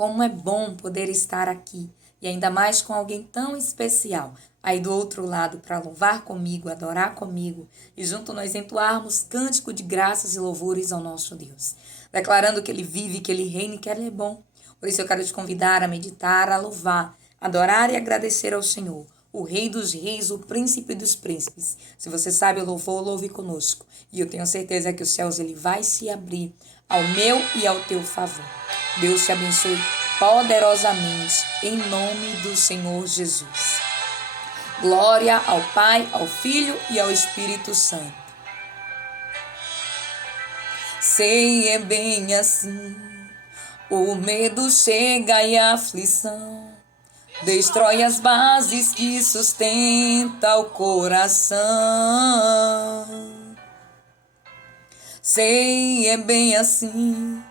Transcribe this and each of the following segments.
Como é bom poder estar aqui e ainda mais com alguém tão especial aí do outro lado para louvar comigo, adorar comigo e junto nós entoarmos cântico de graças e louvores ao nosso Deus, declarando que Ele vive, que Ele reina e que Ele é bom. Por isso eu quero te convidar a meditar, a louvar, adorar e agradecer ao Senhor, o Rei dos Reis, o Príncipe dos Príncipes. Se você sabe o louvor, louve conosco. E eu tenho certeza que os céus ele vai se abrir ao meu e ao teu favor. Deus te abençoe poderosamente, em nome do Senhor Jesus. Glória ao Pai, ao Filho e ao Espírito Santo. Sei, é bem assim, o medo chega e a aflição destrói as bases que sustentam o coração. Sei, é bem assim,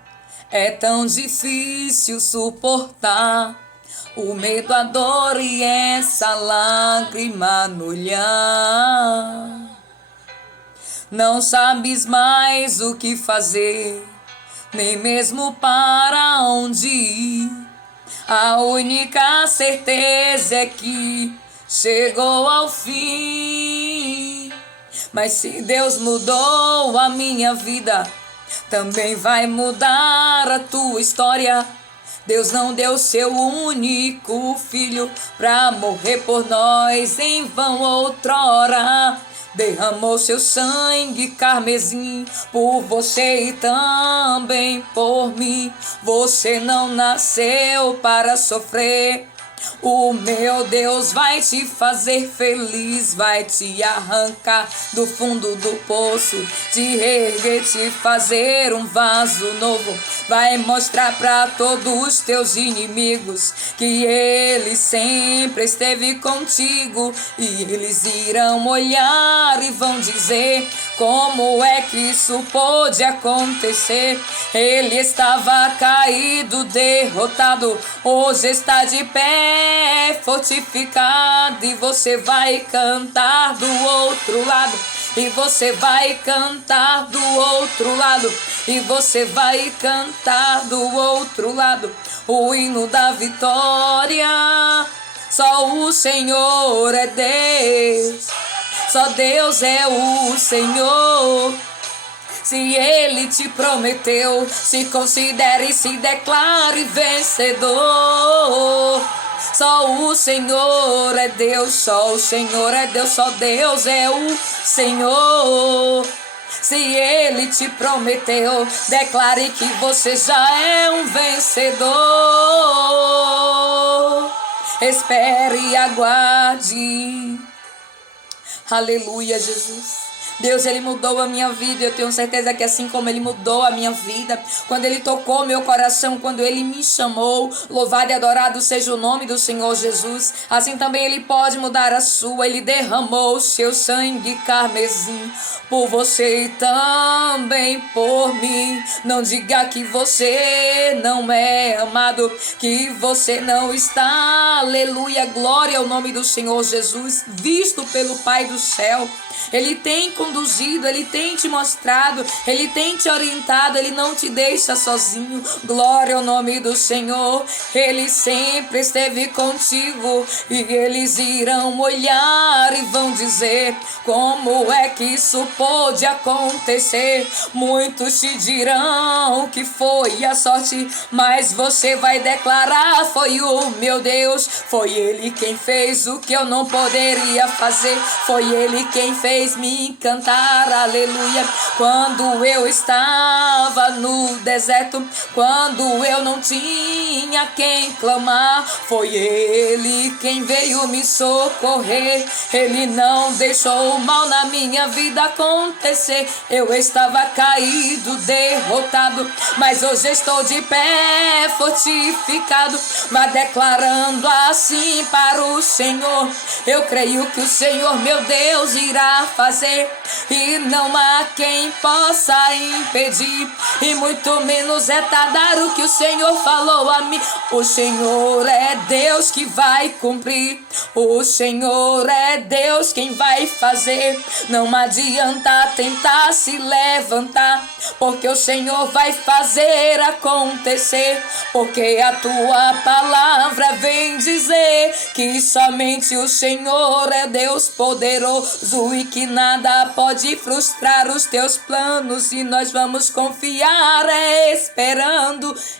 é tão difícil suportar o medo, a dor e essa lágrima no olhar. Não sabes mais o que fazer, nem mesmo para onde ir. A única certeza é que chegou ao fim. Mas se Deus mudou a minha vida, também vai mudar a tua história. Deus não deu seu único filho pra morrer por nós em vão outrora. Derramou seu sangue carmesim por você e também por mim. Você não nasceu para sofrer. O meu Deus vai te fazer feliz, vai te arrancar do fundo do poço, te reerguer, te fazer um vaso novo. Vai mostrar para todos os teus inimigos que Ele sempre esteve contigo. E eles irão olhar e vão dizer: como é que isso pôde acontecer? Ele estava caído, derrotado, hoje está de pé, fortificado. E você vai cantar do outro lado, e você vai cantar do outro lado, e você vai cantar do outro lado o hino da vitória. Só o Senhor é Deus, só Deus é o Senhor. Se Ele te prometeu, se considere e se declare vencedor. Só o Senhor é Deus, só o Senhor é Deus, só Deus é o Senhor. Se Ele te prometeu, declare que você já é um vencedor. Espere e aguarde. Aleluia, Jesus. Deus, Ele mudou a minha vida. Eu tenho certeza que assim como Ele mudou a minha vida, quando Ele tocou meu coração, quando Ele me chamou, louvado e adorado seja o nome do Senhor Jesus, assim também Ele pode mudar a sua. Ele derramou o seu sangue carmesim por você e também por mim. Não diga que você não é amado, que você não está, aleluia, glória ao nome do Senhor Jesus, visto pelo Pai do céu. Ele tem conduzido, Ele tem te mostrado, Ele tem te orientado, Ele não te deixa sozinho. Glória ao nome do Senhor. Ele sempre esteve contigo e eles irão olhar e vão dizer: como é que isso pôde acontecer? Muitos te dirão que foi a sorte, mas você vai declarar: foi o meu Deus, foi Ele quem fez o que eu não poderia fazer, foi Ele quem fez me cantar, aleluia. Quando eu estava no deserto, quando eu não tinha quem clamar, foi Ele quem veio me socorrer. Ele não deixou o mal na minha vida acontecer. Eu estava caído, derrotado, mas hoje estou de pé, fortificado, mas declarando assim para o Senhor: eu creio que o Senhor, meu Deus, irá fazer e não há quem possa impedir, e muito menos retardar o que o Senhor falou a mim. O Senhor é Deus que vai cumprir, o Senhor é Deus quem vai fazer. Não adianta tentar se levantar, porque o Senhor vai fazer acontecer, porque a tua palavra vem dizer que somente o Senhor é Deus poderoso e que nada pode frustrar os teus planos, e nós vamos confiar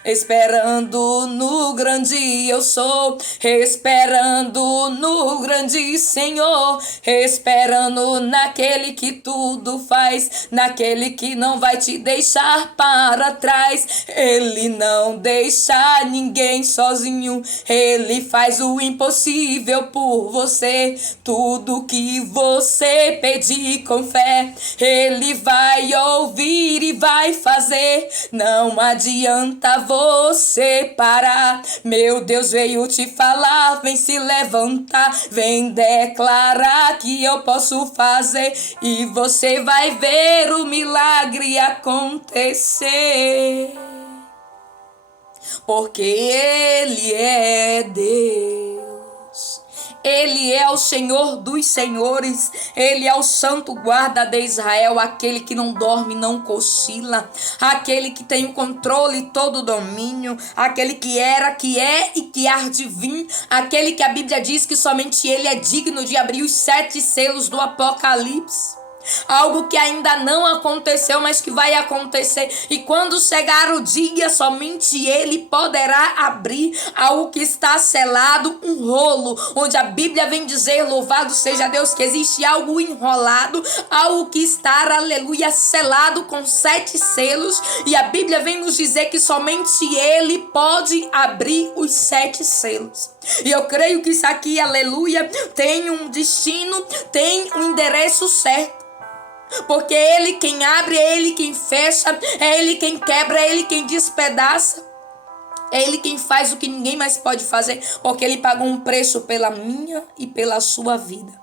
esperando no grande eu sou, esperando no grande Senhor, esperando naquele que tudo faz, naquele que não vai te deixar para trás. Ele não deixa ninguém sozinho, ele faz o impossível por você. Tudo que você pedir com fé, ele vai ouvir e vai fazer. Não adianta você parar, meu Deus veio te falar, vem se levantar, vem declarar que eu posso fazer, e você vai ver o milagre acontecer, porque Ele é Deus. Ele é o Senhor dos senhores, Ele é o santo guarda de Israel, aquele que não dorme, não cochila, aquele que tem o controle e todo o domínio, aquele que era, que é e que há de vir, aquele que a Bíblia diz que somente Ele é digno de abrir os 7 selos do Apocalipse. Algo que ainda não aconteceu, mas que vai acontecer. E quando chegar o dia, somente Ele poderá abrir algo que está selado, um rolo, onde a Bíblia vem dizer, louvado seja Deus, que existe algo enrolado, algo que está, aleluia, selado com 7 selos. E a Bíblia vem nos dizer que somente Ele pode abrir os 7 selos. E eu creio que isso aqui, aleluia, tem um destino, tem um endereço certo. Porque é Ele quem abre, é Ele quem fecha, é Ele quem quebra, é Ele quem despedaça. É Ele quem faz o que ninguém mais pode fazer, porque Ele pagou um preço pela minha e pela sua vida.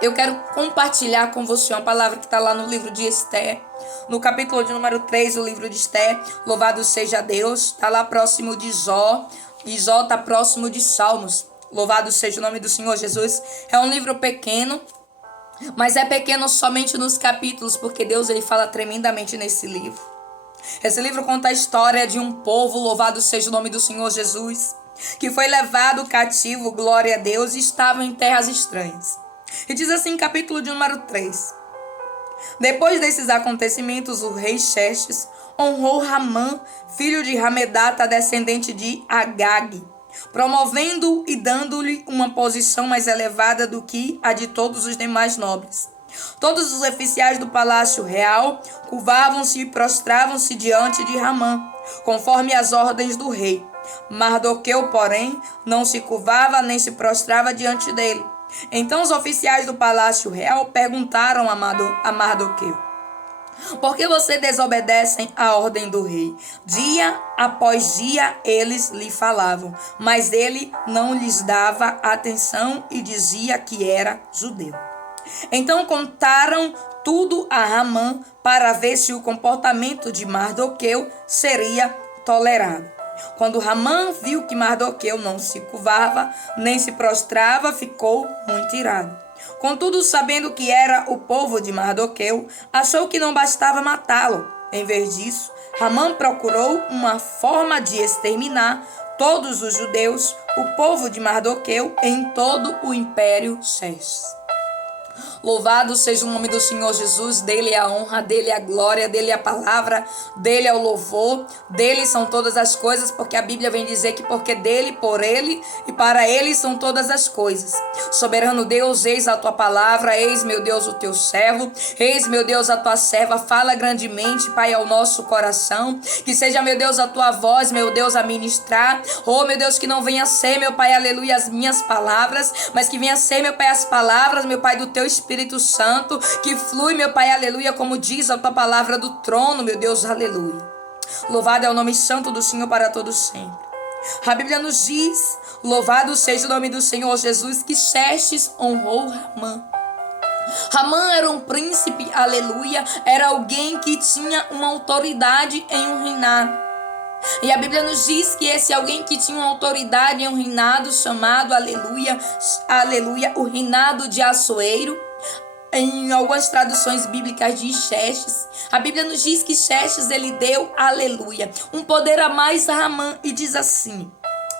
Eu quero compartilhar com você uma palavra que está lá no livro de Esther, no capítulo de número 3 do livro de Esther. Louvado seja Deus, está lá próximo de Jó, e Jó está próximo de Salmos. Louvado seja o nome do Senhor Jesus. É um livro pequeno, mas é pequeno somente nos capítulos, porque Deus ele fala tremendamente nesse livro. Esse livro conta a história de um povo, louvado seja o nome do Senhor Jesus, que foi levado cativo, glória a Deus, e estava em terras estranhas. E diz assim, capítulo de número 3. Depois desses acontecimentos, o rei Xerxes honrou Ramã, filho de Ramedata, descendente de Agag, promovendo-o e dando-lhe uma posição mais elevada do que a de todos os demais nobres. Todos os oficiais do palácio real curvavam-se e prostravam-se diante de Ramã, conforme as ordens do rei. Mardoqueu, porém, não se curvava nem se prostrava diante dele. Então os oficiais do palácio real perguntaram a Mardoqueu: por que você desobedecem à ordem do rei? Dia após dia eles lhe falavam, mas ele não lhes dava atenção e dizia que era judeu. Então contaram tudo a Ramã para ver se o comportamento de Mardoqueu seria tolerado. Quando Ramã viu que Mardoqueu não se curvava nem se prostrava, ficou muito irado. Contudo, sabendo que era o povo de Mardoqueu, achou que não bastava matá-lo. Em vez disso, Ramã procurou uma forma de exterminar todos os judeus, o povo de Mardoqueu, em todo o império Xerxes. Louvado seja o nome do Senhor Jesus, dele é a honra, dele é a glória, dele é a palavra, dele é o louvor, dele são todas as coisas, porque a Bíblia vem dizer que porque dele, por ele e para ele são todas as coisas. Soberano Deus, eis a tua palavra, eis, meu Deus, o teu servo, eis, meu Deus, a tua serva, fala grandemente, Pai, ao nosso coração, que seja, meu Deus, a tua voz, meu Deus, a ministrar, oh, meu Deus, que não venha ser, meu Pai, aleluia, as minhas palavras, mas que venha ser, meu Pai, as palavras, meu Pai, do teu Espírito Santo, que flui, meu Pai, aleluia, como diz a tua palavra do trono, meu Deus, aleluia. Louvado é o nome santo do Senhor para todos sempre. A Bíblia nos diz, louvado seja o nome do Senhor Jesus, que Xerxes honrou Ramã. Ramã era um príncipe, aleluia, era alguém que tinha uma autoridade em um reinado. E a Bíblia nos diz que esse alguém que tinha uma autoridade em um reinado chamado, aleluia, aleluia, o reinado de Assuero, em algumas traduções bíblicas de Xerxes, a Bíblia nos diz que Xerxes ele deu, aleluia, um poder a mais a Ramã e diz assim,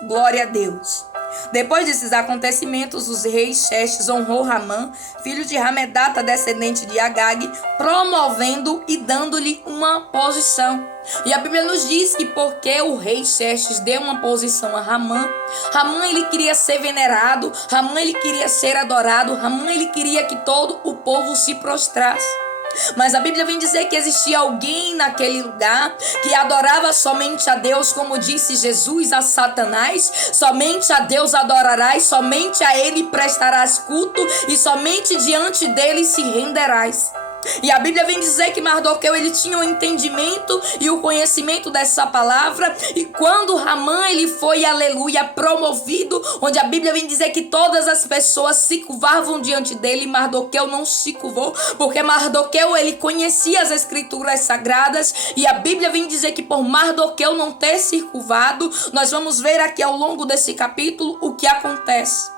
glória a Deus. Depois desses acontecimentos, os reis Xerxes honrou Ramã, filho de Ramedata, descendente de Agag, promovendo e dando-lhe uma posição. E a Bíblia nos diz que porque o rei Xerxes deu uma posição a Ramã, Ramã ele queria ser venerado, Ramã ele queria ser adorado, Ramã ele queria que todo o povo se prostrasse. Mas a Bíblia vem dizer que existia alguém naquele lugar que adorava somente a Deus, como disse Jesus a Satanás, somente a Deus adorarás, somente a Ele prestarás culto e somente diante dele se renderás. E a Bíblia vem dizer que Mardoqueu ele tinha o entendimento e o conhecimento dessa palavra. E quando Ramã ele foi, aleluia, promovido, onde a Bíblia vem dizer que todas as pessoas se curvavam diante dele, Mardoqueu não se curvou, porque Mardoqueu ele conhecia as escrituras sagradas. E a Bíblia vem dizer que por Mardoqueu não ter se curvado, nós vamos ver aqui ao longo desse capítulo o que acontece.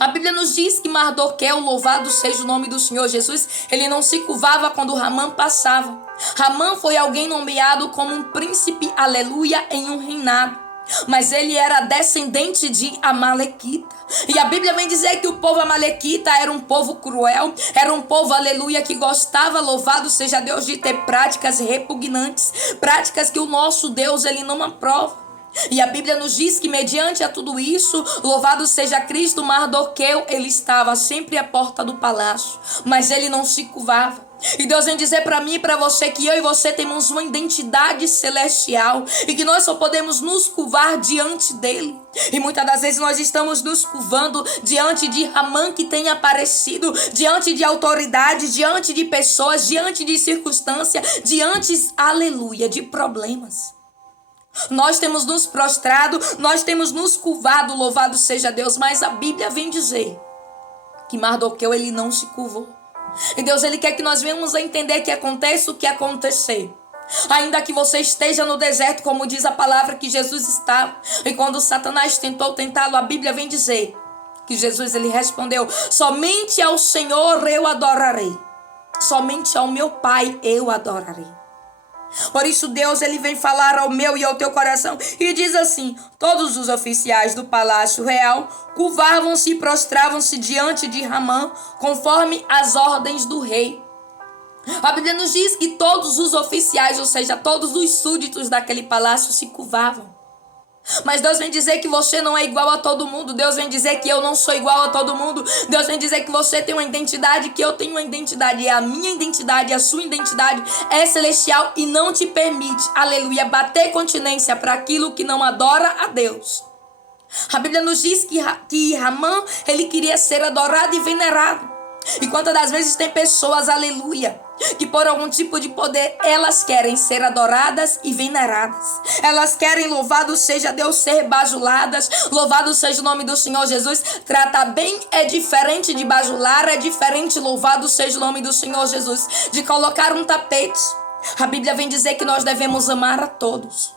A Bíblia nos diz que Mardoqueu, louvado seja o nome do Senhor Jesus, ele não se curvava quando Ramã passava. Ramã foi alguém nomeado como um príncipe, aleluia, em um reinado. Mas ele era descendente de Amalequita. E a Bíblia vem dizer que o povo amalequita era um povo cruel, era um povo, aleluia, que gostava, louvado seja Deus, de ter práticas repugnantes, práticas que o nosso Deus, ele não aprova. E a Bíblia nos diz que mediante a tudo isso, louvado seja Cristo, Mardoqueu, ele estava sempre à porta do palácio, mas ele não se curvava. E Deus vem dizer para mim e para você que eu e você temos uma identidade celestial e que nós só podemos nos curvar diante dele. E muitas das vezes nós estamos nos curvando diante de Ramã que tem aparecido, diante de autoridade, diante de pessoas, diante de circunstâncias, diante, aleluia, de problemas. Nós temos nos prostrado, nós temos nos curvado, louvado seja Deus, mas a Bíblia vem dizer que Mardoqueu ele não se curvou. E Deus ele quer que nós venhamos a entender que aconteça o que acontecer. Ainda que você esteja no deserto, como diz a palavra que Jesus estava, e quando Satanás tentou tentá-lo, a Bíblia vem dizer que Jesus ele respondeu: somente ao Senhor eu adorarei, somente ao meu Pai eu adorarei. Por isso Deus ele vem falar ao meu e ao teu coração e diz assim: todos os oficiais do palácio real curvavam-se e prostravam-se diante de Ramã conforme as ordens do rei. A Bíblia nos diz que todos os oficiais, ou seja, todos os súditos daquele palácio se curvavam. Mas Deus vem dizer que você não é igual a todo mundo. Deus vem dizer que eu não sou igual a todo mundo. Deus vem dizer que você tem uma identidade, que eu tenho uma identidade. E a minha identidade, a sua identidade é celestial e não te permite, aleluia, bater continência para aquilo que não adora a Deus. A Bíblia nos diz que Ramã, ele queria ser adorado e venerado. E quantas das vezes tem pessoas, aleluia, que por algum tipo de poder, elas querem ser adoradas e veneradas. Elas querem, louvado seja Deus, ser bajuladas. Louvado seja o nome do Senhor Jesus. Tratar bem é diferente de bajular, é diferente, louvado seja o nome do Senhor Jesus, de colocar um tapete. A Bíblia vem dizer que nós devemos amar a todos.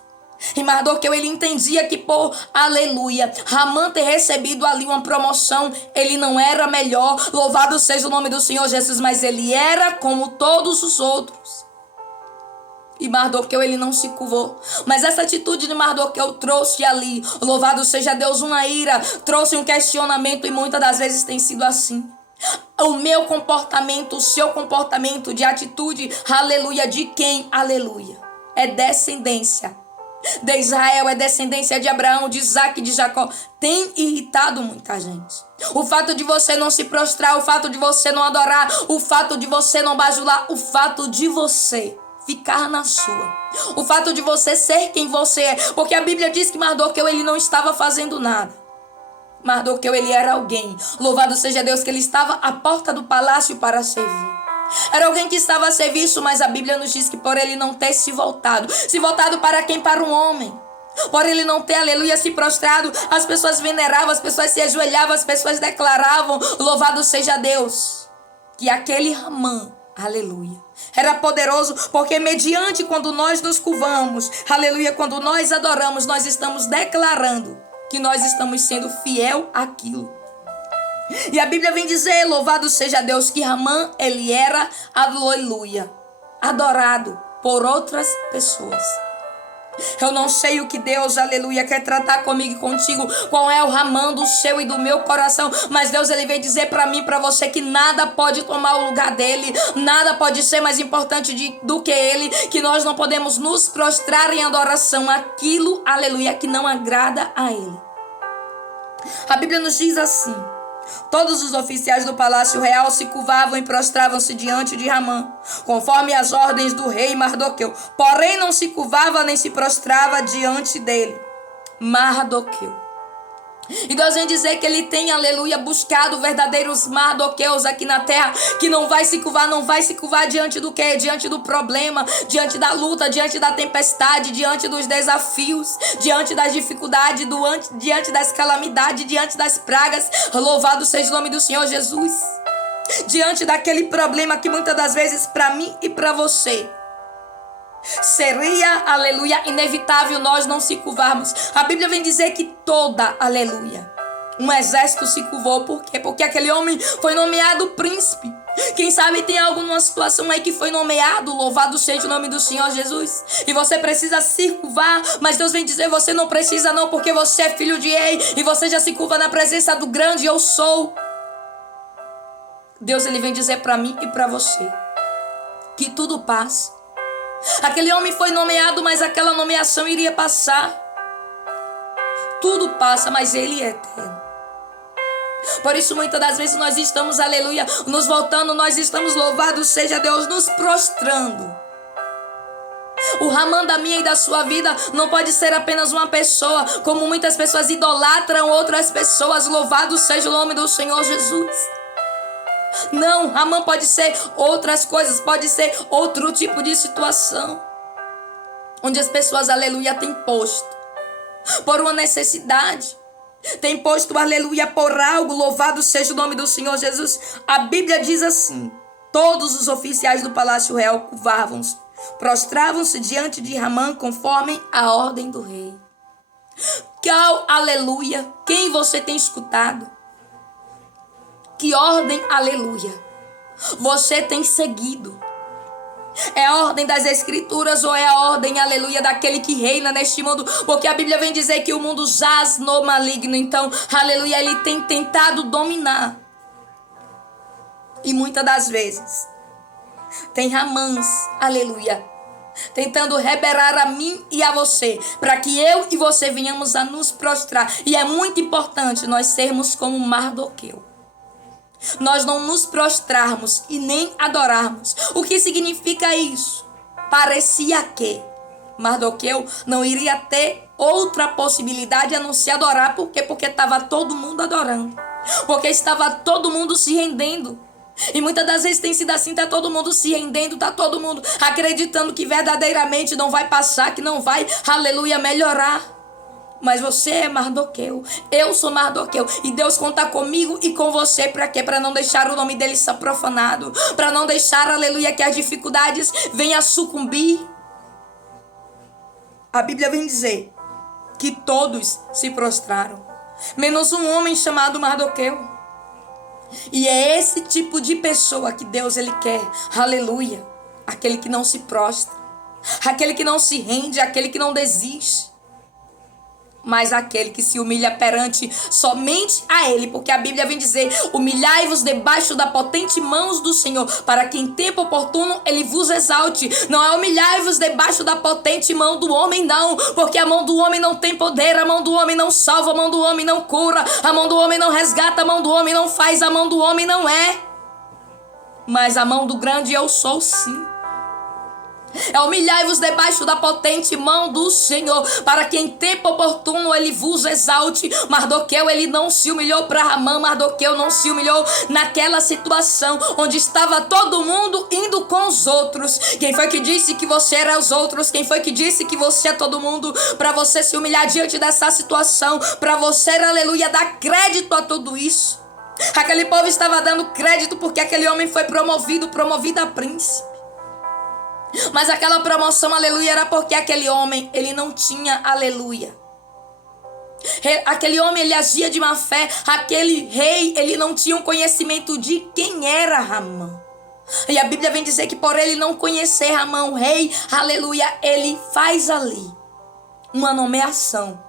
E Mardoqueu ele entendia que por, aleluia, Ramã ter recebido ali uma promoção, ele não era melhor, louvado seja o nome do Senhor Jesus, mas ele era como todos os outros. E Mardoqueu ele não se curvou. Mas essa atitude de Mardoqueu trouxe ali, louvado seja Deus, uma ira, trouxe um questionamento e muitas das vezes tem sido assim. O meu comportamento, o seu comportamento de atitude, aleluia, de quem? Aleluia, é descendência de Israel, é descendência de Abraão, de Isaac, de Jacó. Tem irritado muita gente. O fato de você não se prostrar, o fato de você não adorar, o fato de você não bajular, o fato de você ficar na sua, o fato de você ser quem você é. Porque a Bíblia diz que Mardoqueu ele não estava fazendo nada. Mardoqueu ele era alguém, louvado seja Deus, que ele estava à porta do palácio para servir. Era alguém que estava a serviço, mas a Bíblia nos diz que por ele não ter se voltado para quem? Para um homem. Por ele não ter, aleluia, se prostrado, as pessoas veneravam, as pessoas se ajoelhavam, as pessoas declaravam: louvado seja Deus. que aquele Ramã, aleluia, era poderoso, porque mediante quando nós nos curvamos, aleluia, quando nós adoramos, nós estamos declarando que nós estamos sendo fiel àquilo. E a Bíblia vem dizer, louvado seja Deus, que Ramã, ele era, aleluia, adorado por outras pessoas. Eu não sei o que Deus, aleluia, quer tratar comigo e contigo, qual é o Ramã do seu e do meu coração, mas Deus, ele veio dizer para mim, para você, que nada pode tomar o lugar dele, nada pode ser mais importante do que ele, que nós não podemos nos prostrar em adoração àquilo, aleluia, que não agrada a ele. A Bíblia nos diz assim: todos os oficiais do palácio real se curvavam e prostravam-se diante de Ramã, conforme as ordens do rei Mardoqueu. Porém, não se curvava nem se prostrava diante dele, Mardoqueu. E Deus vem dizer que ele tem, aleluia, buscado verdadeiros Mardoqueus aqui na terra, que não vai se curvar diante do quê? Diante do problema, diante da luta, diante da tempestade, diante dos desafios, diante das dificuldades, diante das calamidades, diante das pragas. Louvado seja o nome do Senhor Jesus. Diante daquele problema que muitas das vezes para mim e para você seria, aleluia, inevitável nós não se curvarmos. A Bíblia vem dizer que aleluia, um exército se curvou. Por quê? Porque aquele homem foi nomeado príncipe. Quem sabe tem algo numa situação aí que foi nomeado, louvado seja o nome do Senhor Jesus, e você precisa se curvar, mas Deus vem dizer, você não precisa não, porque você é filho de rei, e você já se curva na presença do grande eu sou. Deus, ele vem dizer para mim e para você que tudo passa. Aquele homem foi nomeado, mas aquela nomeação iria passar. Tudo passa, mas ele é eterno. Por isso, muitas das vezes nós estamos, aleluia, nos voltando, nós estamos, louvado seja Deus, nos prostrando. O Ramã da minha e da sua vida não pode ser apenas uma pessoa, como muitas pessoas idolatram outras pessoas. Louvado seja o nome do Senhor Jesus. Não, Ramã pode ser outras coisas, pode ser outro tipo de situação, onde as pessoas, aleluia, têm posto por uma necessidade, têm posto, aleluia, por algo. Louvado seja o nome do Senhor Jesus. A Bíblia diz assim: todos os oficiais do palácio real curvavam-se, prostravam-se diante de Ramã conforme a ordem do rei. Aleluia, quem você tem escutado? Que ordem, aleluia, você tem seguido? É a ordem das escrituras ou é a ordem, aleluia, daquele que reina neste mundo? Porque a Bíblia vem dizer que o mundo jaz no maligno. Então, aleluia, ele tem tentado dominar. E muitas das vezes tem Ramãs, aleluia, tentando rebelar a mim e a você, para que eu e você venhamos a nos prostrar. E é muito importante nós sermos como Mardoqueu. Nós não nos prostrarmos e nem adorarmos. O que significa isso? Parecia que Mardoqueu não iria ter outra possibilidade a não se adorar. Por quê? Porque estava todo mundo adorando. Porque estava todo mundo se rendendo. E muitas das vezes tem sido assim, está todo mundo se rendendo, está todo mundo acreditando que verdadeiramente não vai passar, que não vai, aleluia, melhorar. Mas você é Mardoqueu, eu sou Mardoqueu, e Deus conta comigo e com você para quê? Para não deixar o nome dele ser profanado, para não deixar, aleluia, que as dificuldades venham a sucumbir. A Bíblia vem dizer que todos se prostraram, menos um homem chamado Mardoqueu. E é esse tipo de pessoa que Deus, ele quer, aleluia, aquele que não se prostra, aquele que não se rende, aquele que não desiste, mas aquele que se humilha perante somente a ele, porque a Bíblia vem dizer: humilhai-vos debaixo da potente mãos do Senhor, para que em tempo oportuno ele vos exalte. Não é humilhai-vos debaixo da potente mão do homem, não, porque a mão do homem não tem poder, a mão do homem não salva, a mão do homem não cura, a mão do homem não resgata, a mão do homem não faz, a mão do homem não é. Mas a mão do grande eu sou, sim. É humilhai-vos debaixo da potente mão do Senhor, para que em tempo oportuno ele vos exalte. Mardoqueu, ele não se humilhou para Ramã. Mardoqueu não se humilhou naquela situação onde estava todo mundo indo com os outros. Quem foi que disse que você era os outros? Quem foi que disse que você é todo mundo? Para você se humilhar diante dessa situação, para você, aleluia, dar crédito a tudo isso. Aquele povo estava dando crédito porque aquele homem foi promovido a príncipe. Mas aquela promoção, aleluia, era porque aquele homem, ele não tinha, aleluia. Aquele homem, ele agia de má fé. Aquele rei, ele não tinha um conhecimento de quem era Ramã. E a Bíblia vem dizer que por ele não conhecer Ramã, o rei, aleluia, ele faz ali uma nomeação.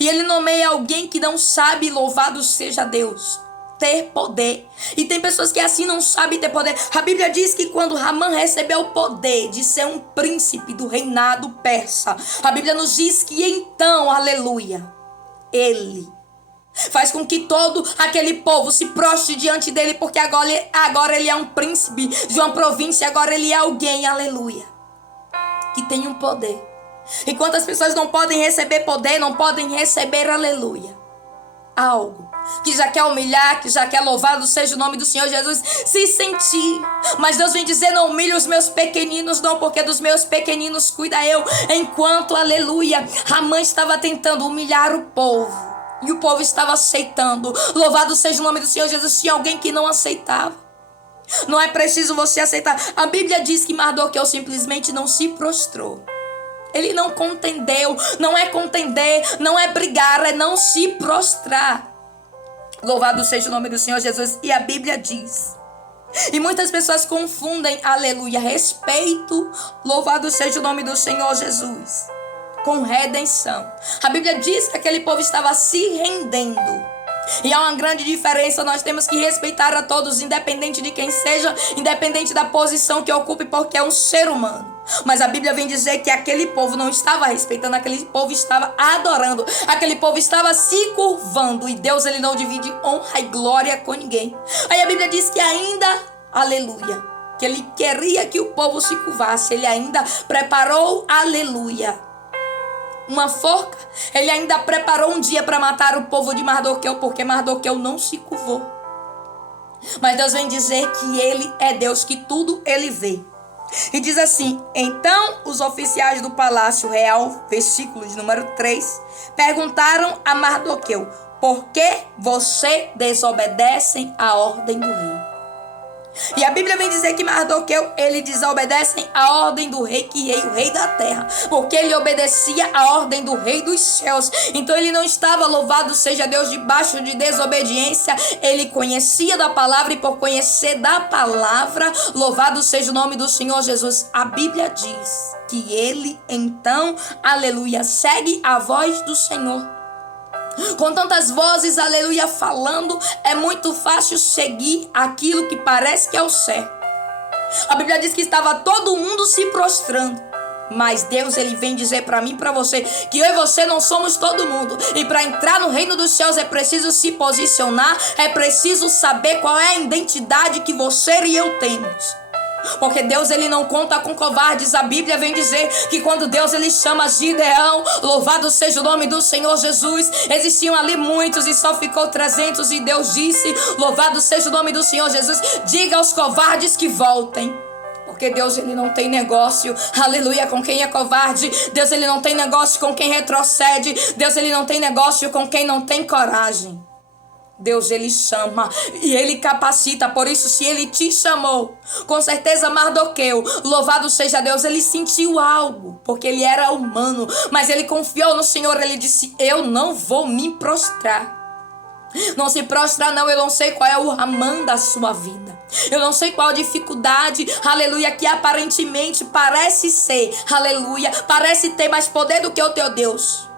E ele nomeia alguém que não sabe, louvado seja Deus, ter poder. E tem pessoas que assim não sabem ter poder. A Bíblia diz que quando Ramã recebeu o poder de ser um príncipe do reinado persa, a Bíblia nos diz que então, aleluia, ele faz com que todo aquele povo se prostre diante dele, porque agora ele é um príncipe de uma província, agora ele é alguém, aleluia, que tem um poder. E quantas pessoas não podem receber poder, não podem receber, aleluia, algo que já quer humilhar, que já quer louvado seja o nome do Senhor Jesus, se sentir. Mas Deus vem dizer, não humilhe os meus pequeninos, não, porque dos meus pequeninos cuida eu. Enquanto, aleluia, Ramã estava tentando humilhar o povo, e o povo estava aceitando. Louvado seja o nome do Senhor Jesus. Tinha alguém que não aceitava. Não é preciso você aceitar. A Bíblia diz que Mardoqueu simplesmente não se prostrou. Ele não contendeu. Não é contender, não é brigar, é não se prostrar. Louvado seja o nome do Senhor Jesus. E a Bíblia diz, e muitas pessoas confundem, aleluia, respeito, louvado seja o nome do Senhor Jesus, com redenção. A Bíblia diz que aquele povo estava se rendendo. E há uma grande diferença. Nós temos que respeitar a todos, independente de quem seja, independente da posição que ocupe, porque é um ser humano. Mas a Bíblia vem dizer que aquele povo não estava respeitando, aquele povo estava adorando, aquele povo estava se curvando. E Deus, ele não divide honra e glória com ninguém. Aí a Bíblia diz que ainda, aleluia, que ele queria que o povo se curvasse. Ele ainda preparou, aleluia, uma forca. Ele ainda preparou um dia para matar o povo de Mardoqueu, porque Mardoqueu não se curvou. Mas Deus vem dizer que ele é Deus, que tudo ele vê. E diz assim, então os oficiais do palácio real, versículo de número 3, perguntaram a Mardoqueu, por que você desobedecem à ordem do rei? E a Bíblia vem dizer que Mardoqueu, ele desobedece a ordem do rei, que é o rei da terra, porque ele obedecia a ordem do rei dos céus. Então ele não estava, louvado seja Deus, debaixo de desobediência. Ele conhecia da palavra, e por conhecer da palavra, louvado seja o nome do Senhor Jesus, a Bíblia diz que ele então, aleluia, segue a voz do Senhor. Com tantas vozes, aleluia, falando, é muito fácil seguir aquilo que parece que é o certo. A Bíblia diz que estava todo mundo se prostrando. Mas Deus, ele vem dizer para mim e para você que eu e você não somos todo mundo. E para entrar no reino dos céus é preciso se posicionar, é preciso saber qual é a identidade que você e eu temos. Porque Deus, ele não conta com covardes. A Bíblia vem dizer que quando Deus, ele chama Gideão, louvado seja o nome do Senhor Jesus, existiam ali muitos e só ficou 300, e Deus disse, louvado seja o nome do Senhor Jesus, diga aos covardes que voltem. Porque Deus, ele não tem negócio, aleluia, com quem é covarde. Deus, ele não tem negócio com quem retrocede. Deus, ele não tem negócio com quem não tem coragem. Deus, ele chama e ele capacita. Por isso, se ele te chamou, com certeza Mardoqueu, louvado seja Deus, ele sentiu algo, porque ele era humano, mas ele confiou no Senhor. Ele disse, eu não vou me prostrar. Não se prostra não. Eu não sei qual é o Ramã da sua vida, eu não sei qual a dificuldade, aleluia, que aparentemente parece ser, aleluia, parece ter mais poder do que o teu Deus,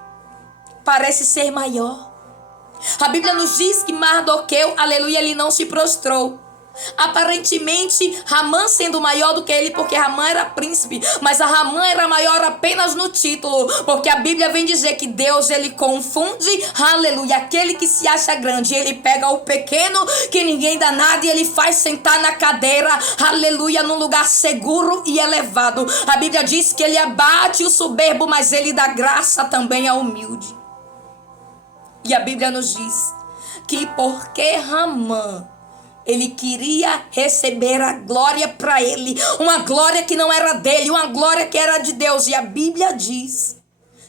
parece ser maior. A Bíblia nos diz que Mardoqueu, aleluia, ele não se prostrou. Aparentemente, Ramã sendo maior do que ele, porque Ramã era príncipe, mas a Ramã era maior apenas no título, porque a Bíblia vem dizer que Deus, ele confunde, aleluia, aquele que se acha grande. Ele pega o pequeno, que ninguém dá nada, e ele faz sentar na cadeira, aleluia, num lugar seguro e elevado. A Bíblia diz que ele abate o soberbo, mas ele dá graça também ao humilde. E a Bíblia nos diz que porque Ramã, ele queria receber a glória para ele, uma glória que não era dele, uma glória que era de Deus. E a Bíblia diz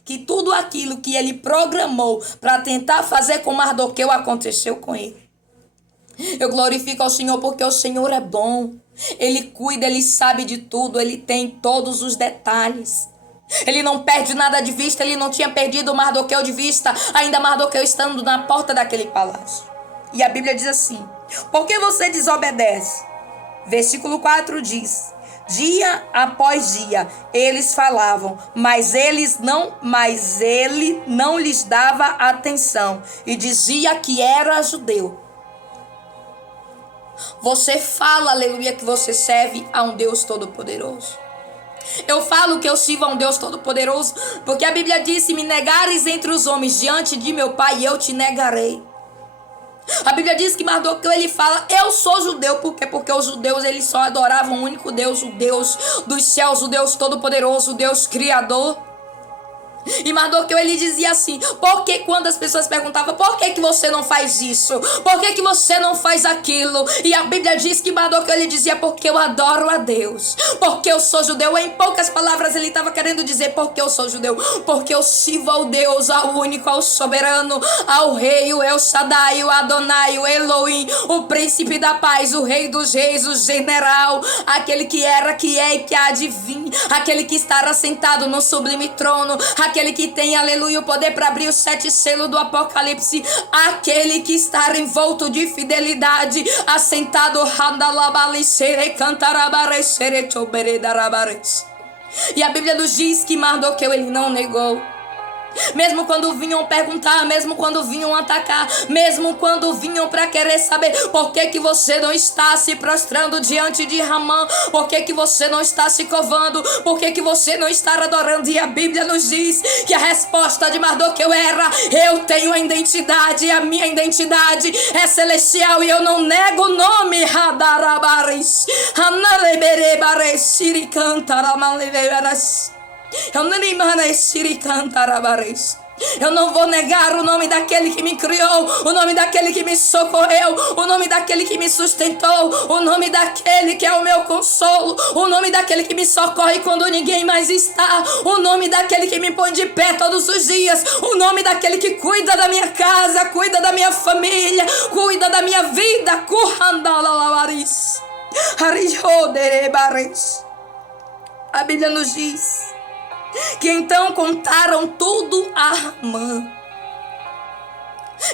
que tudo aquilo que ele programou para tentar fazer com Mardoqueu aconteceu com ele. Eu glorifico ao Senhor porque o Senhor é bom. Ele cuida, Ele sabe de tudo, Ele tem todos os detalhes. Ele não perde nada de vista, Ele não tinha perdido Mardoqueu de vista, ainda Mardoqueu estando na porta daquele palácio. E a Bíblia diz assim: por que você desobedece? Versículo 4 diz: dia após dia eles falavam, mas ele não lhes dava atenção e dizia que era judeu. Você fala, aleluia, que você serve a um Deus Todo-Poderoso. Eu falo que eu sirvo a um Deus Todo-Poderoso porque a Bíblia diz: se me negares entre os homens diante de meu Pai, eu te negarei. A Bíblia diz que Mardoqueu, ele fala: eu sou judeu. Por quê? Porque os judeus, eles só adoravam o único Deus, o Deus dos céus, o Deus Todo-Poderoso, o Deus Criador. E Mardoqueu, ele dizia assim: porque quando as pessoas perguntavam, por que você não faz isso? Por que você não faz aquilo? E a Bíblia diz que Mardoqueu, ele dizia: porque eu adoro a Deus, porque eu sou judeu. Em poucas palavras ele estava querendo dizer: porque eu sou judeu, porque eu sirvo ao Deus, ao único, ao soberano, ao rei, o El Shaddai, o Adonai, o Elohim, o príncipe da paz, o rei dos reis, o general, aquele que era, que é e que há de vir, aquele que estará sentado no sublime trono, aquele que tem, aleluia, o poder para abrir os 7 selos do Apocalipse, aquele que está envolto de fidelidade, assentado, e a Bíblia nos diz que Mardoqueu, ele não negou. Mesmo quando vinham perguntar, mesmo quando vinham atacar, mesmo quando vinham para querer saber por que você não está se prostrando diante de Ramã, por que você não está se covando, por que você não está adorando. E a Bíblia nos diz que a resposta de Mardoqueu era: eu tenho a identidade, a minha identidade é celestial e eu não nego o nome. Eu não vou negar o nome daquele que me criou, o nome daquele que me socorreu, o nome daquele que me sustentou, o nome daquele que é o meu consolo, o nome daquele que me socorre quando ninguém mais está, o nome daquele que me põe de pé todos os dias, o nome daquele que cuida da minha casa, cuida da minha família, cuida da minha vida. A Bíblia nos diz que então contaram tudo a Ramã.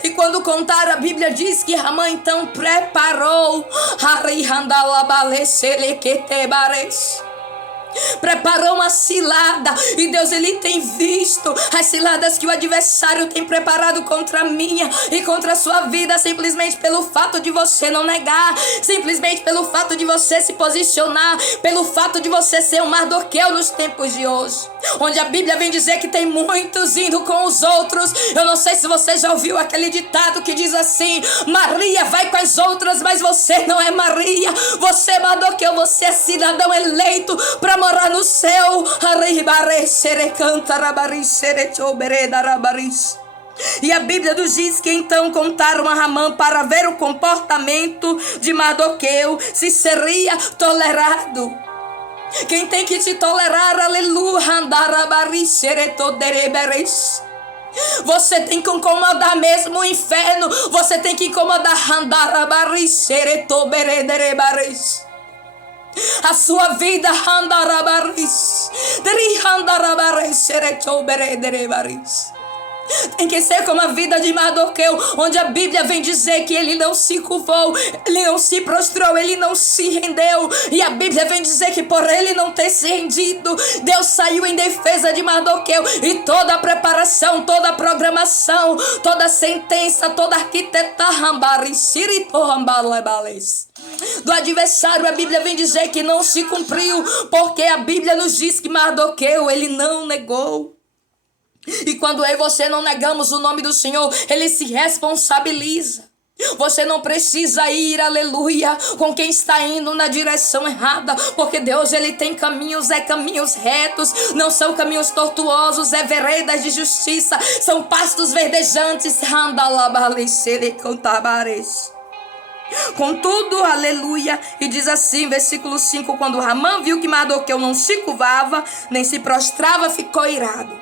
E quando contaram, a Bíblia diz que Ramã então preparou uma cilada. E Deus, ele tem visto as ciladas que o adversário tem preparado contra a minha e contra a sua vida, simplesmente pelo fato de você não negar, simplesmente pelo fato de você se posicionar, pelo fato de você ser um Mardoqueu nos tempos de hoje, onde a Bíblia vem dizer que tem muitos indo com os outros. Eu não sei se você já ouviu aquele ditado que diz assim: Maria vai com as outras, mas você não é Maria, você é Mardoqueu, você é cidadão eleito para morar no céu. E a Bíblia nos diz que então contaram a Ramã para ver o comportamento de Mardoqueu, se seria tolerado. Quem tem que te tolerar, aleluia, você tem que incomodar mesmo o inferno, você tem que incomodar a sua vida. Tem que ser como a vida de Mardoqueu, onde a Bíblia vem dizer que ele não se curvou, ele não se prostrou, ele não se rendeu. E a Bíblia vem dizer que por ele não ter se rendido, Deus saiu em defesa de Mardoqueu. E toda a preparação, toda a programação, toda a sentença, toda a arquiteta do adversário, a Bíblia vem dizer que não se cumpriu, porque a Bíblia nos diz que Mardoqueu, ele não negou. E quando eu e você não negamos o nome do Senhor, ele se responsabiliza. Você não precisa ir, aleluia, com quem está indo na direção errada, porque Deus, ele tem caminhos, caminhos retos, não são caminhos tortuosos, veredas de justiça, são pastos verdejantes. Contudo, aleluia, e diz assim, versículo 5: quando Ramã viu que Mardoqueu não se curvava, nem se prostrava, ficou irado.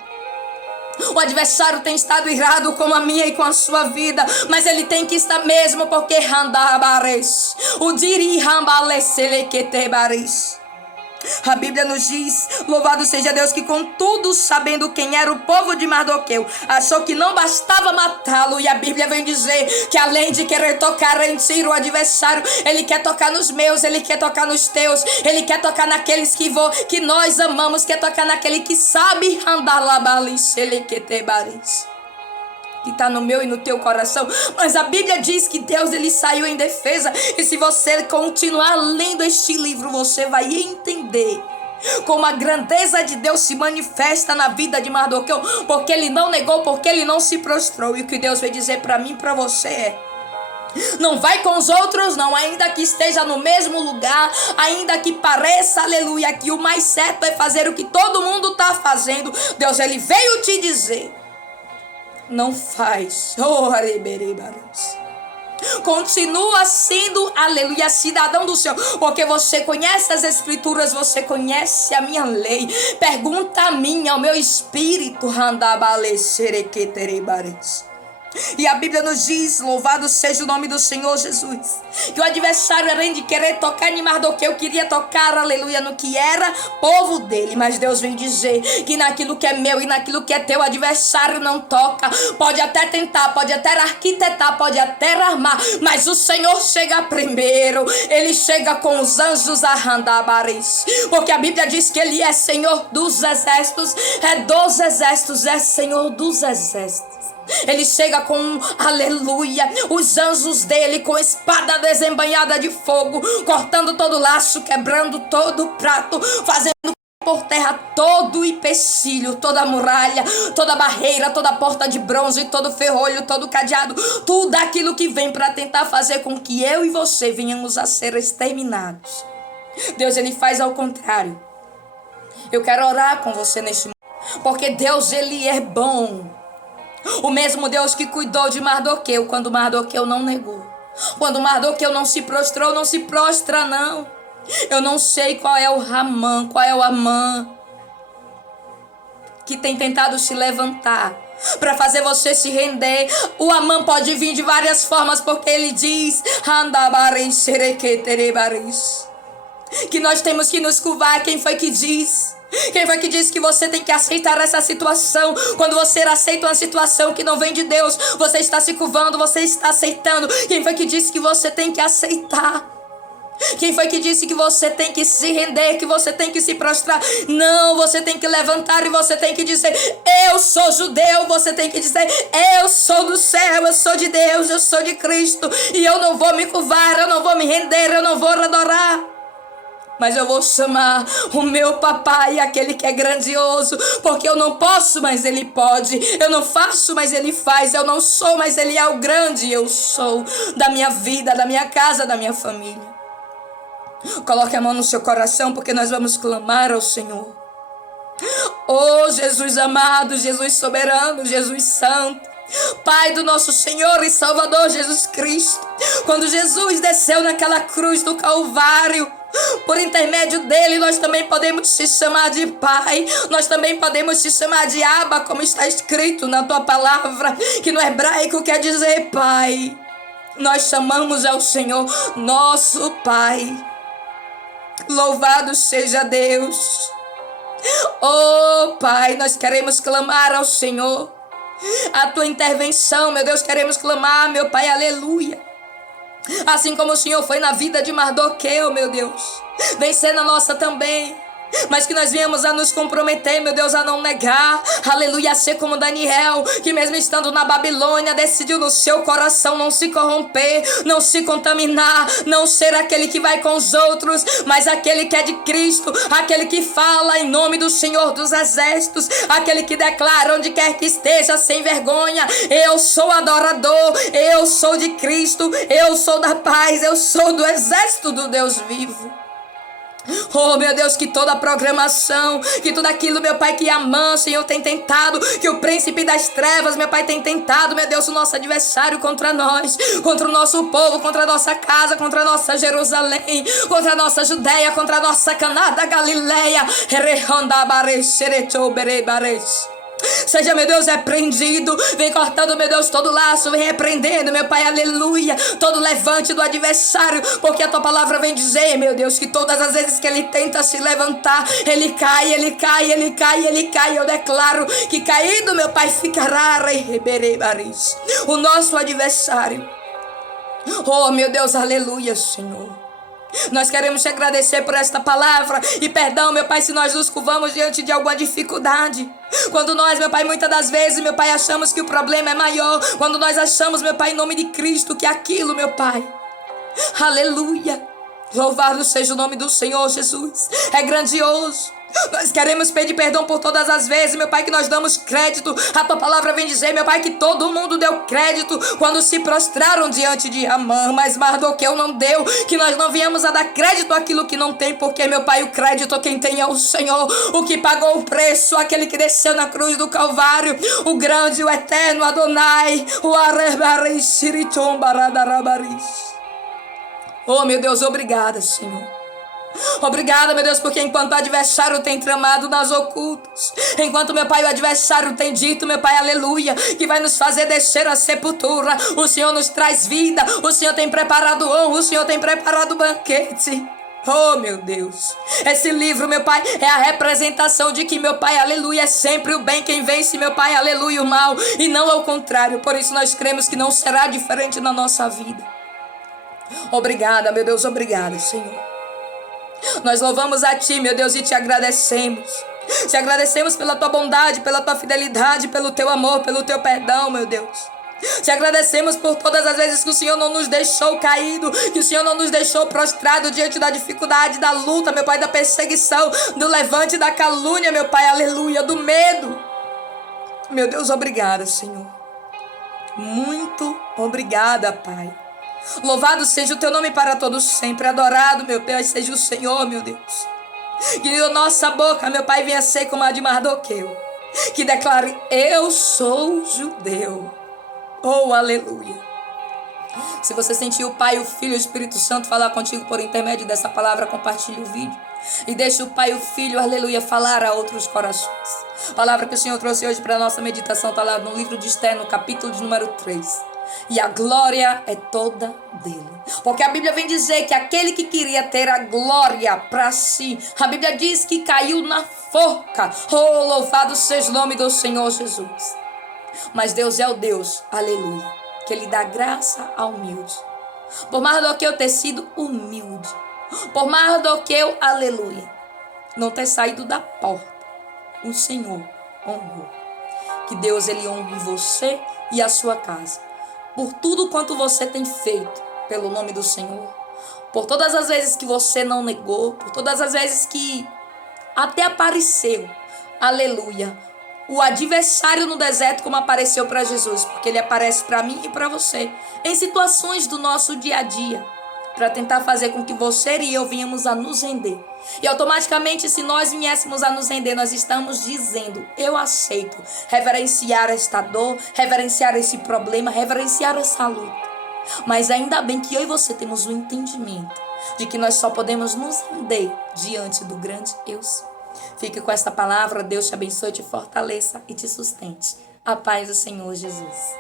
O adversário tem estado irado com a minha e com a sua vida, mas ele tem que estar mesmo, porque Randabares, o Diri Rambaleselekete. A Bíblia nos diz, louvado seja Deus, que contudo, sabendo quem era o povo de Mardoqueu, achou que não bastava matá-lo. E a Bíblia vem dizer que além de querer tocar em si o adversário, ele quer tocar nos meus, ele quer tocar nos teus, ele quer tocar naqueles que nós amamos, quer tocar naquele que sabe andar labaliselekete, que está no meu e no teu coração. Mas a Bíblia diz que Deus, ele saiu em defesa. E se você continuar lendo este livro, você vai entender como a grandeza de Deus se manifesta na vida de Mardoqueu, porque ele não negou, porque ele não se prostrou. E o que Deus vai dizer para mim e para você é: não vai com os outros não, ainda que esteja no mesmo lugar, ainda que pareça, aleluia, que o mais certo é fazer o que todo mundo está fazendo. Deus, ele veio te dizer: não faz. Continua sendo, aleluia, cidadão do céu, porque você conhece as escrituras, você conhece a minha lei. Pergunta a mim, ao meu espírito. E a Bíblia nos diz, louvado seja o nome do Senhor Jesus, que o adversário, além de querer tocar em Mardoqueu, queria tocar, aleluia, no que era povo dele. Mas Deus vem dizer que naquilo que é meu e naquilo que é teu, o adversário não toca. Pode até tentar, pode até arquitetar, pode até armar, mas o Senhor chega primeiro. Ele chega com os anjos a Randabaris, porque a Bíblia diz que ele é Senhor dos exércitos, é dos exércitos, é Senhor dos exércitos. Ele chega com, aleluia, os anjos dele com espada desembainhada de fogo, cortando todo laço, quebrando todo prato, fazendo por terra todo o empecilho, toda a muralha, toda a barreira, toda a porta de bronze, todo o ferrolho, todo o cadeado, tudo aquilo que vem para tentar fazer com que eu e você venhamos a ser exterminados. Deus, ele faz ao contrário. Eu quero orar com você neste momento, porque Deus, ele é bom. O mesmo Deus que cuidou de Mardoqueu quando Mardoqueu não negou, quando Mardoqueu não se prostrou, não se prostra não. Eu não sei qual é o Ramã, qual é o Amã que tem tentado se levantar para fazer você se render. O Amã pode vir de várias formas, porque ele diz que nós temos que nos curvar. Quem foi que diz? Quem foi que disse que você tem que aceitar essa situação? Quando você aceita uma situação que não vem de Deus, você está se curvando, você está aceitando. Quem foi que disse que você tem que aceitar? Quem foi que disse que você tem que se render, que você tem que se prostrar? Não, você tem que levantar e você tem que dizer: eu sou judeu. Você tem que dizer: eu sou do céu, eu sou de Deus, eu sou de Cristo, e eu não vou me curvar, eu não vou me render, eu não vou adorar, mas eu vou chamar o meu papai, aquele que é grandioso, porque eu não posso, mas ele pode. Eu não faço, mas ele faz. Eu não sou, mas ele é o grande. Eu sou da minha vida, da minha casa, da minha família. Coloque a mão no seu coração, porque nós vamos clamar ao Senhor. Oh, Jesus amado, Jesus soberano, Jesus santo, Pai do nosso Senhor e Salvador Jesus Cristo, quando Jesus desceu naquela cruz do Calvário, por intermédio dele nós também podemos te chamar de Pai, nós também podemos te chamar de Abba, como está escrito na tua palavra, que no hebraico quer dizer Pai. Nós chamamos ao Senhor nosso Pai. Louvado seja Deus. Oh Pai, nós queremos clamar ao Senhor a tua intervenção, meu Deus, queremos clamar, meu Pai, aleluia. Assim como o Senhor foi na vida de Mardoqueu, meu Deus, vem ser na nossa também. Mas que nós viemos a nos comprometer, meu Deus, a não negar, aleluia, a ser como Daniel, que mesmo estando na Babilônia, decidiu no seu coração não se corromper, não se contaminar, não ser aquele que vai com os outros, mas aquele que é de Cristo, aquele que fala em nome do Senhor dos Exércitos, aquele que declara onde quer que esteja sem vergonha: eu sou adorador, eu sou de Cristo, eu sou da paz, eu sou do exército do Deus vivo. Oh meu Deus, que toda a programação, que tudo aquilo, meu Pai, que Amã, Senhor, tem tentado, que o príncipe das trevas, meu Pai, tem tentado, meu Deus, o nosso adversário contra nós, contra o nosso povo, contra a nossa casa, contra a nossa Jerusalém, contra a nossa Judéia, contra a nossa Caná da Galileia. Seja, meu Deus, repreendido. Vem cortando, meu Deus, todo laço. Vem repreendendo, meu Pai, aleluia. Todo levante do adversário. Porque a tua palavra vem dizer, meu Deus, que todas as vezes que ele tenta se levantar, ele cai, ele cai, ele cai, ele cai. Eu declaro que caído, meu Pai, ficará o nosso adversário. Oh, meu Deus, aleluia, Senhor. Nós queremos te agradecer por esta palavra. E perdão, meu Pai, se nós nos curvamos diante de alguma dificuldade. Quando nós, meu Pai, muitas das vezes, meu Pai, achamos que o problema é maior. Quando nós achamos, meu Pai, em nome de Cristo, que aquilo, meu Pai, aleluia, louvado seja o nome do Senhor Jesus, é grandioso. Nós queremos pedir perdão por todas as vezes, meu Pai, que nós damos crédito. A tua palavra vem dizer, meu Pai, que todo mundo deu crédito quando se prostraram diante de Amã, mas Mardoqueu não deu. Que nós não viemos a dar crédito àquilo que não tem, porque, meu Pai, o crédito quem tem é o Senhor, o que pagou o preço, aquele que desceu na cruz do Calvário, o grande, o eterno Adonai, o Arebaris Siritum Baradarabaris. Oh, meu Deus, obrigada, Senhor. Obrigada, meu Deus, porque enquanto o adversário tem tramado nas ocultas, enquanto, meu Pai, o adversário tem dito, meu Pai, aleluia, que vai nos fazer descer a sepultura, o Senhor nos traz vida, o Senhor tem preparado honra, o Senhor tem preparado banquete. Oh, meu Deus, esse livro, meu Pai, é a representação de que, meu Pai, aleluia, é sempre o bem quem vence, meu Pai, aleluia, o mal, e não ao contrário. Por isso nós cremos que não será diferente na nossa vida. Obrigada, meu Deus, obrigada, Senhor. Nós louvamos a Ti, meu Deus, e Te agradecemos. Te agradecemos pela Tua bondade, pela Tua fidelidade, pelo Teu amor, pelo Teu perdão, meu Deus. Te agradecemos por todas as vezes que o Senhor não nos deixou caído, que o Senhor não nos deixou prostrado diante da dificuldade, da luta, meu Pai, da perseguição, do levante, da calúnia, meu Pai, aleluia, do medo. Meu Deus, obrigada, Senhor. Muito obrigada, Pai. Louvado seja o teu nome para todos sempre. Adorado, meu Pai, seja o Senhor, meu Deus. Que a nossa boca, meu Pai, venha ser como a de Mardoqueu, que declare, eu sou judeu. Oh, aleluia. Se você sentiu o Pai, o Filho e o Espírito Santo falar contigo por intermédio dessa palavra, compartilhe o vídeo. E deixe o Pai e o Filho, aleluia, falar a outros corações. A palavra que o Senhor trouxe hoje para a nossa meditação está lá no livro de Esther, no capítulo de número 3. E a glória é toda dele. Porque a Bíblia vem dizer que aquele que queria ter a glória para si, a Bíblia diz que caiu na forca. Oh, louvado seja o nome do Senhor Jesus. Mas Deus é o Deus, aleluia, que Ele dá graça ao humilde. Por Mardoqueu ter sido humilde, por Mardoqueu, aleluia, não ter saído da porta, o Senhor honrou. Que Deus, Ele honre você e a sua casa. Por tudo quanto você tem feito pelo nome do Senhor, por todas as vezes que você não negou, por todas as vezes que até apareceu, aleluia, o adversário no deserto como apareceu para Jesus, porque ele aparece para mim e para você, em situações do nosso dia a dia, para tentar fazer com que você e eu venhamos a nos render. E automaticamente, se nós viéssemos a nos render, nós estamos dizendo, eu aceito reverenciar esta dor, reverenciar esse problema, reverenciar essa luta. Mas ainda bem que eu e você temos o entendimento de que nós só podemos nos render diante do grande eu sou. Fique com esta palavra, Deus te abençoe, te fortaleça e te sustente. A paz do Senhor Jesus.